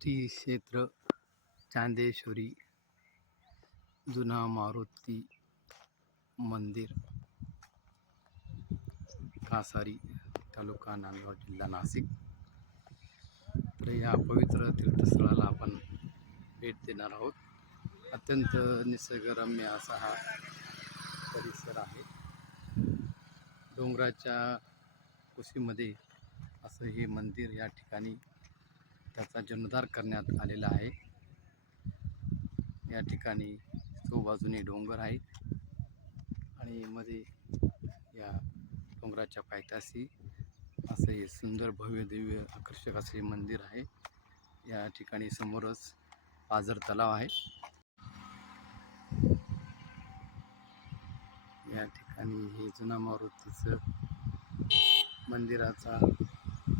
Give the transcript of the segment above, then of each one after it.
श्री क्षेत्र चांदेश्वरी जुना मारुती मंदिर कासारी तालुका नांदगाव जिल्हा नाशिक. तर या पवित्र तीर्थस्थळाला आपण भेट देणार आहोत. अत्यंत निसर्गरम्य असा हा परिसर आहे. डोंगराच्या कुशीमध्ये असं हे मंदिर या ठिकाणी त्याचा जीर्णोद्धार करण्यात आलेला आहे. या ठिकाणी बाजूने डोंगर आहेत आणि मध्ये या डोंगराच्या पायथ्याशी असं हे सुंदर भव्य दिव्य आकर्षक असे मंदिर आहे. या ठिकाणी समोरच पाझर तलाव आहे. या ठिकाणी हे जुना मारुतीचं मंदिराचा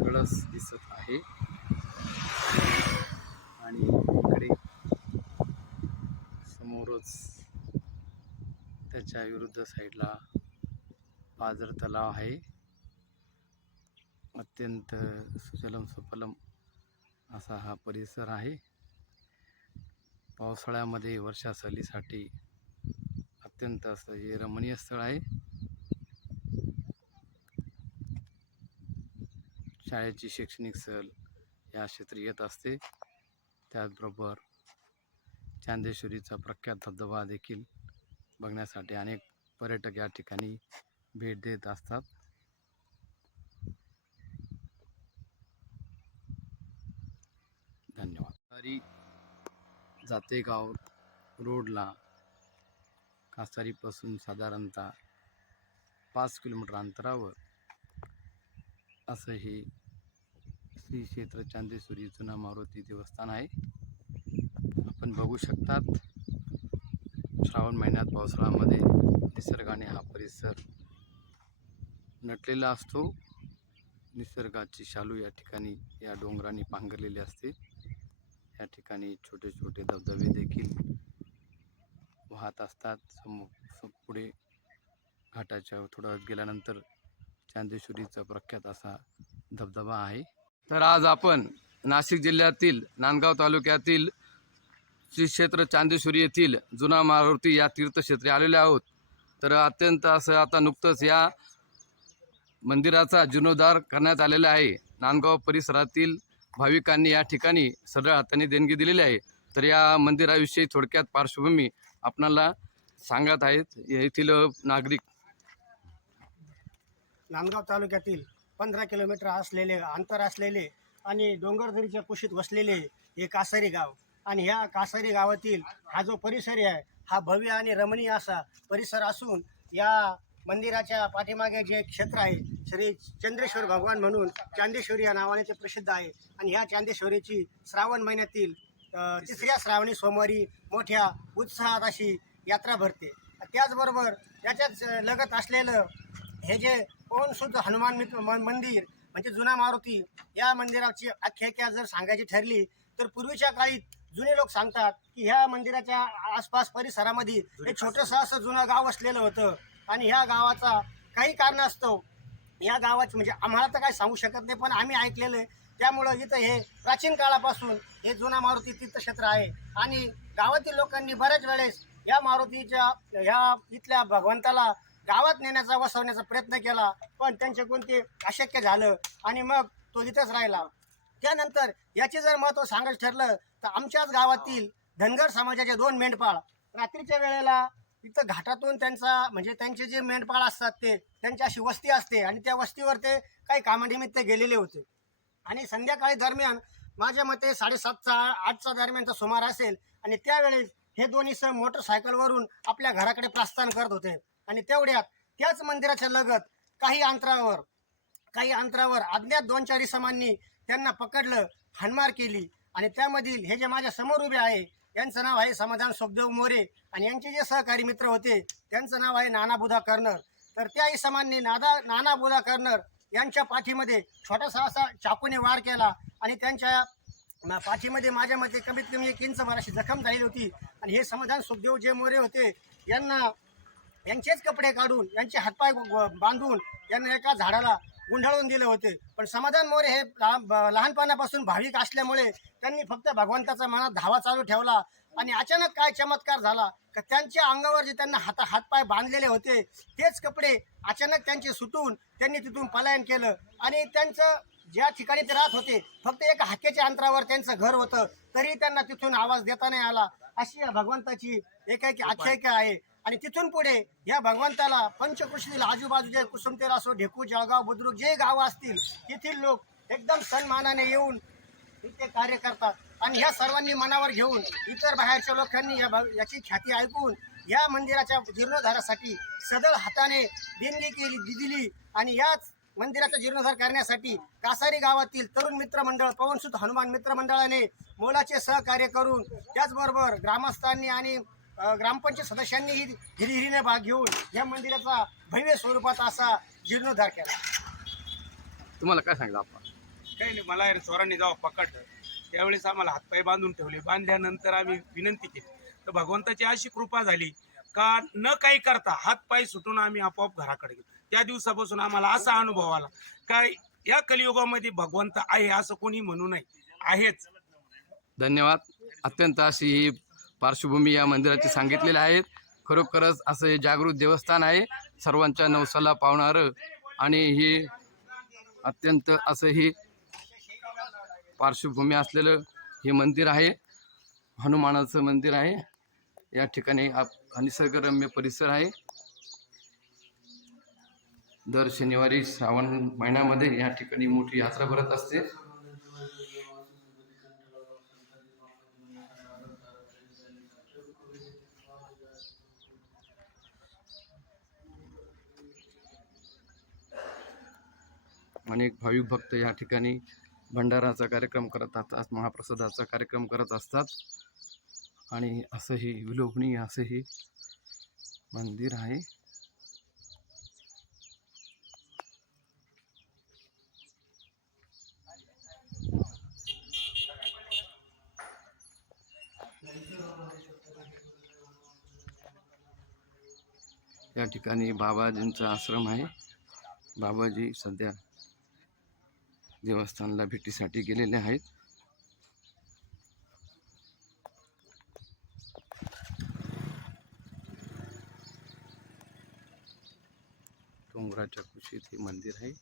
कळस दिसत आहे. आणि इकडे समोरच त्याच्या विरुद्ध साईडला पाझर तलाव आहे. अत्यंत सुजलम सुफलम असा हा परिसर आहे. पावसाळ्यामध्ये वर्षा सहलीसाठी अत्यंत असं हे रमणीय स्थळ आहे. शाळेची शैक्षणिक सहल या क्षेत्री येत असते. त्याचबरोबर चांदेश्वरीचा प्रख्यात धबधबा देखील बघण्यासाठी अनेक पर्यटक या ठिकाणी भेट देत असतात. धन्यवाद. तरी जातेगाव रोडला कासारीपासून साधारणतः पाच किलोमीटर अंतरावर असं हे श्री क्षेत्र चांदेश्वरी जुना मारुती देवस्थान आहे. आपण बघू शकतात श्रावण महिन्यात पावसाळ्यामध्ये निसर्गाने हा परिसर नटलेला असतो. निसर्गाची शालू या ठिकाणी या डोंगरांनी पांघरलेली असते. या ठिकाणी छोटे छोटे धबधबे देखील वाहत असतात. समोर सम पुढे घाटाच्या थोडं गेल्यानंतर चांदेश्वरीचा प्रख्यात असा धबधबा आहे. तर आज आपण नाशिक जिल्ह्यातील नांदगाव तालुक्यातील श्री क्षेत्र चांदेश्वरी येथील जुना मारुती या तीर्थक्षेत्री आलेले आहोत. तर अत्यंत असं आता नुकतंच या मंदिराचा जीर्णोद्धार करण्यात आलेला आहे. नांदगाव परिसरातील भाविकांनी या ठिकाणी सरळ हाताने देणगी दिलेली आहे. तर या मंदिराविषयी थोडक्यात पार्श्वभूमी आपणाला सांगत आहेत येथील नागरिक. नांदगाव तालुक्यातील पंधरा किलोमीटर असलेले अंतर असलेले आणि डोंगरदरीच्या कुशीत वसलेले हे कासारी गाव. आणि ह्या कासारी गावातील हा जो परिसर आहे हा भव्य आणि रमणीय असा परिसर असून या मंदिराच्या पाठीमागे जे क्षेत्र आहे श्री चंद्रेश्वर भगवान म्हणून चांदेश्वरी या नावाने ते प्रसिद्ध आहे. आणि ह्या चांदेश्वरीची श्रावण महिन्यातील तिसऱ्या श्रावणी सोमवारी मोठ्या उत्साहात अशी यात्रा भरते. त्याचबरोबर याच्याच लगत असलेलं हे जे पवन शुद्ध हनुमान मित्र मंदिर म्हणजे जुना मारुती या मंदिराची आख्यायिका जर सांगायची ठरली तर पूर्वीच्या काळी जुने लोक सांगतात की ह्या मंदिराच्या आसपास परिसरामध्ये एक छोटंसं असं जुनं गाव असलेलं होतं. आणि ह्या गावाचा काही कारण असतो या गावाचं म्हणजे आम्हाला तर काही सांगू शकत नाही पण आम्ही ऐकलेलं आहे. त्यामुळं इथं हे प्राचीन काळापासून हे जुना मारुती तीर्थक्षेत्र आहे. आणि गावातील लोकांनी बऱ्याच वेळेस या मारुतीच्या ह्या इथल्या भगवंताला गावात नेण्याचा वसवण्याचा प्रयत्न केला पण त्यांचे कोणते अशक्य झालं आणि मग तो इथंच राहिला. त्यानंतर याचे जर महत्त्व सांगायचं ठरलं तर आमच्याच गावातील धनगर समाजाचे दोन मेंढपाळ. रात्रीच्या वेळेला इथं घाटातून त्यांचा म्हणजे त्यांचे जे मेंढपाळ असतात ते त्यांची अशी वस्ती असते आणि त्या वस्तीवर ते काही कामानिमित्त गेलेले होते. आणि संध्याकाळी दरम्यान माझ्या मते साडेसातचा आठचा दरम्यानचा सुमार असेल आणि त्यावेळेस हे दोन्ही सण मोटरसायकलवरून आपल्या घराकडे प्रस्थान करत होते. आणि तेवढ्यात त्याच मंदिराच्या लगत काही अंतरावर काही अंतरावर अज्ञात दोन चार समांनी त्यांना पकडलं हाणमार केली. आणि त्यामधील हे जे माझ्यासमोर उभे आहे यांचं नाव आहे समाधान सुखदेव मोरे. आणि यांचे जे सहकारी मित्र होते त्यांचं नाव आहे नाना बुधा कर्नर. तर त्या इसमांनी नादा नाना बुधा कर्नर यांच्या पाठीमध्ये छोटासा असा चाकूने वार केला. आणि त्यांच्या पाठीमध्ये माझ्या मते कमीत कमी एक इंच मराशी जखम झालेली होती. आणि हे समाधान सुखदेव जे मोरे होते यांना यांचेच कपडे काढून यांचे हातपाय बांधून यांना एका झाडाला गुंडाळून दिले होते. पण समाधान मोरे हे लहान- लहानपणापासून भाविक असल्यामुळे त्यांनी फक्त भगवंताचा मनात धावा चालू ठेवला आणि अचानक काय चमत्कार झाला का त्यांच्या अंगावर जे त्यांना हाता हातपाय बांधलेले होते तेच कपडे अचानक त्यांचे सुटून त्यांनी तिथून पलायन केलं. आणि त्यांचं ज्या ठिकाणी ते राहत होते फक्त एका हाकेच्या अंतरावर त्यांचं घर होतं तरी त्यांना तिथून आवाज देता नाही आला. अशी या भगवंताची एकाएकी आख्यायिका आहे. आणि तिथून पुढे या भगवंताला पंचकृष्णीला आजूबाजूचे कुसुमतेर असो ढेकू जळगाव बुद्रुक जे गावं असतील तेथील लोक एकदम सन्मानाने येऊन इथे कार्य करतात. आणि ह्या सर्वांनी मनावर घेऊन इतर बाहेरच्या लोकांनी या भग- याची ख्याती ऐकून या मंदिराच्या जीर्णोद्धारासाठी सदळ हाताने देणगी केली दिली आणि याच मंदिराचा जीर्णोद्धार करण्यासाठी कासारी गावातील तरुण मित्र मंडळ पवनसुत हनुमान मित्र मंडळाने मोलाचे सहकार्य करून त्याचबरोबर ग्रामस्थांनी आणि ग्रामपंचायत सदस्यांनीही हिरिहिरीने भाग घेऊन या मंदिराचा भव्य स्वरूपात असा जीर्णोद्धार केला. तुम्हाला काय सांगितलं आपण? काही नाही मला चोरांनी जेव्हा पकडलं त्यावेळेस आम्हाला हातपाय बांधून ठेवले. बांधल्यानंतर आम्ही विनंती केली. तर भगवंताची अशी कृपा झाली का न काही करता हातपाय सुटून आम्ही आपोआप घराकडे गेलो. त्या दिवसापासून आम्हाला असा अनुभव आला काय या कलियुगामध्ये भगवंत आहे असं कोणी म्हणू नये आहेच. धन्यवाद. अत्यंत अशी ही पार्श्वभूमी या मंदिराची सांगितलेली आहे. खरोखरच असं हे जागृत देवस्थान आहे. सर्वांच्या नवसाला पावणारं आणि ही अत्यंत असं ही पार्श्वभूमी असलेलं हे मंदिर आहे. हनुमानाचं मंदिर आहे. या ठिकाणी आप निसर्गरम्य परिसर आहे. दर शनिवारी श्रावण महिन्यामध्ये या ठिकाणी मोठी यात्रा भरत असते. अनेक भाविक भक्त या ठिकाणी भंडाराचा कार्यक्रम करत असतात महाप्रसादाचा कार्यक्रम करत असतात. आणि असंही विलोभनीय असंही मंदिर आहे. या ठिकाणी बाबाजींचा आश्रम आहे. बाबाजी सध्या देवस्थानला भेटीसाठी गेलेले आहेत. डोंगराच्या कुशीत हे मंदिर आहे.